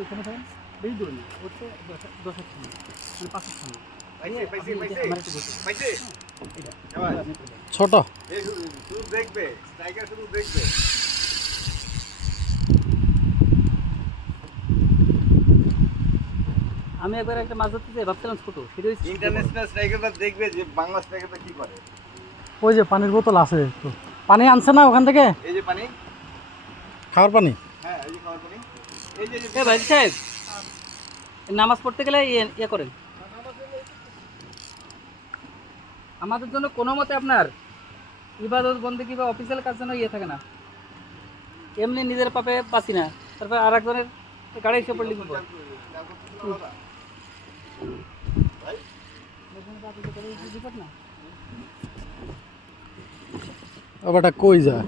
এখানে থাকেন বেশি দূরে না হচ্ছে দশ- দশের সামনে মানে পাঁচের সামনে। দেখুন। ছোট। এই শুধু শুধু দেখবে স্ট্রাইকার শুধু দেখবে। আমি একবার একটা মাছ ধরতে ভাবছিলাম ছোট সেটা হচ্ছে ইন্টারন্যাশনাল স্ট্রাইকারটা দেখবে যে বাংলা স্ট্রাইকারটা কি করে। ওই যে পানির বোতল আছে একটু। পানি আনছে না ওখান থেকে? এই যে পানি? খাওয়ার পানি? হ্যাঁ এই যে খাবার পানি। এই যে এ ভাই সাহেব নামাজ পড়তে গেলে ইয়ে ইয়ে করেন। আমাদের জন্য কোনো মতে আপনার ইবাদত বন্দেগী বা অফিসিয়াল কাজ যেন ইয়ে থাকে না। এমনি নিজের পাপে বাঁচি না। তারপর আর একজনের গাড়ি এসে পড়লে বেটা কই যায়?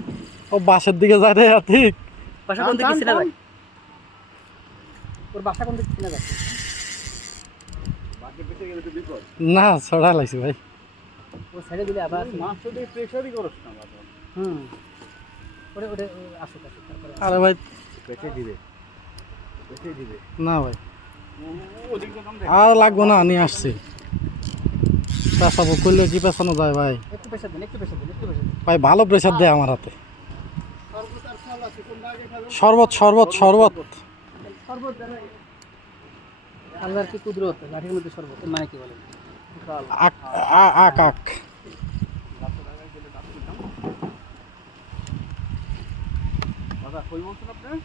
ও বাসের দিকে যায় রে ঠিক বাসা কোন দিকে চিনা যায় ওর বাসা কোন দিকে বিপদ। না ছড়া লাগছে ভাই। ও ছেড়ে দিলে আবার মাছ দিয়ে প্রেশারই করছ না হুম। ওরে ওরে ও আসুক আসুক তারপরে আরে ভাই। দিবে। দিবে। না ভাই। ওদিক তো কম আর লাগবো না নিয়ে আসছি। পেঁচাবো করলে কি পেঁচানো যায় ভাই? একটু প্রেশার দিন একটু প্রেশার দিন একটু প্রেশার দিন। ভাই ভালো প্রেশার দেয় আমার হাতে। শরবত শরবত শরবত। আল্লাহর কি কুদরত? লাঠির মধ্যে শরবত? মানে কি বলেন? আক আ- আক আক। দাদা কই বলছেন আপনি?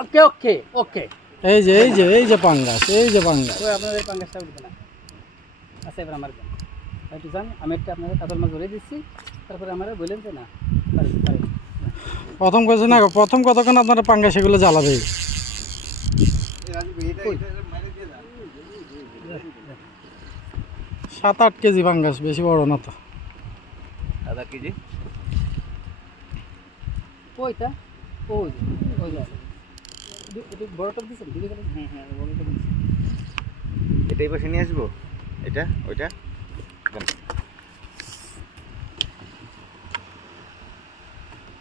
ওকে ওকে ওকে। এই যে এই যে এই যে পাঙ্গাস এই যে পাঙ্গাস। ওই আপনাদের পাঙ্গাসটা উঠবে না। আচ্ছা এবার আমার একটু যান আমি একটা আপনাদের কাতল মাছ ধরে দিচ্ছি। তারপরে আমরা বললেন যে না প্রথম কথা না প্রথম কতক্ষণ আপনারা পাঙ্গাস এগুলো জ্বালাবে? সাত আট কেজি পাঙ্গাস বেশি বড় না তো। দাদা কেজি? ওই ওই বড়টা হ্যাঁ হ্যাঁ বড়টা এটাই পাশে নিয়ে আসব? এটা ওইটা?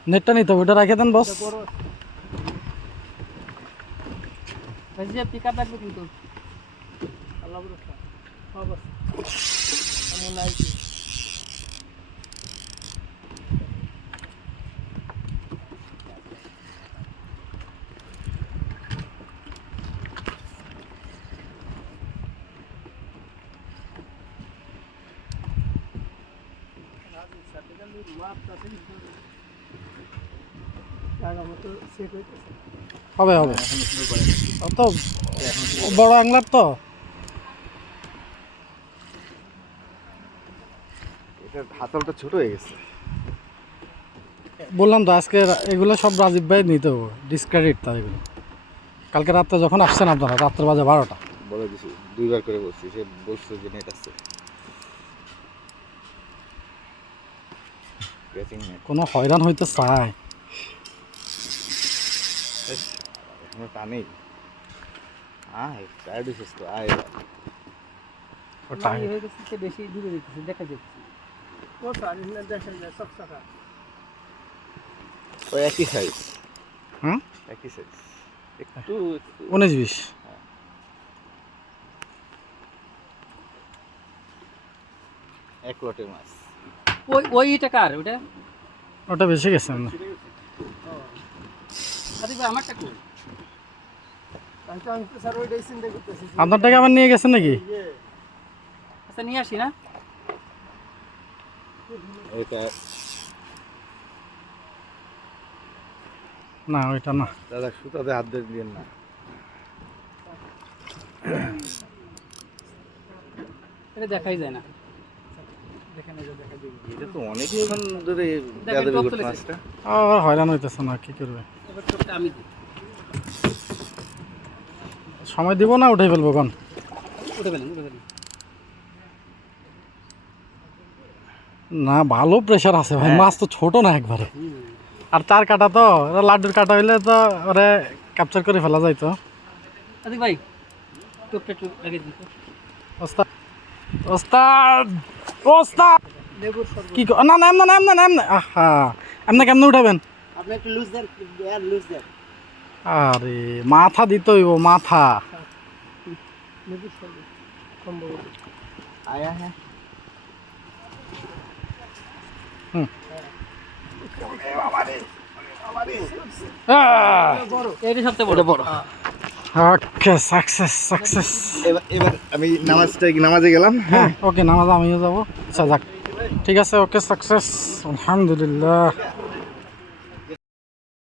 নেটটা নিতে হবে ওটা রেখে দেন বস বড় যে পিক আপ লাগবে কিন্তু। আল্লাহ হবে হবে। অত বড় আংলার তো? এটার হাতলটা ছোট হয়ে গেছে। বললাম তো আজকে এগুলো সব রাজীব ভাই নিতে হবে ডিসক্রেডিট তার এগুলো। কালকে রাত্রে যখন আসছেন আপনারা রাত্রে বাজে বারোটা। বলে দিছি দুইবার করে বলছি সে বলছে যে নেট আছে গেটিং নেট কোনো হয়রান হইতে চায়। টানেই আয় টায়ার্ড হয়েছিস তো আয়। ও টাইম টাইম। হয়ে গেছে সে বেশি দূরে দিতেছে দেখা যাচ্ছে। একই সাইজ হুম? একই সাইজ একটু একটু। উনিশ বিশ। এক লটের মাছ। ওই ওই এটা কার? ওটা ওটা বেশি গেছে না আমারটা কই? আপনার টাকা আবার নিয়ে গেছেন নাকি? আচ্ছা নিয়ে আসি না? না ওইটা না। দাদা সুতাতে হাত দিয়ে দিন না। এটা দেখাই যায় না। এটা তো অনেকক্ষণ ধরে দেখেন, বেয়াদবি টপ করতে তুলেছে। মাছটা আর হয়রান হইতেছে না কি করবে? আমি সময় দিব না উঠে ফেলব কোন উঠে ফেলেন উঠে ফেলেন। না ভালো প্রেশার আছে ভাই হ্যাঁ। মাছ তো ছোট না একবারে। আর চার কাটা তো লাড্ডুর কাটা হইলে তো ওরে ক্যাপচার করে ফেলা যায় তো। ভাই। ওস্তাদ ওস্তাদ! ওস্তাদ কি ক- না না এমন না এমন না এমন আহা এমনি কেমনে উঠাবেন? আপনি একটু লুজ দেন এয়ার লুজ দেন। আরে মাথা দিতে হইব মাথা। আয়া হ্যাঁ এটাই সবচেয়ে বড়। বড়। ওকে সাকসেস সাকসেস এবার এবার আমি নামাজটা নামাজে গেলাম? হ্যাঁ ওকে নামাজ আমিও যাব। আচ্ছা যাক। ঠিক আছে ওকে সাকসেস আলহামদুলিল্লাহ।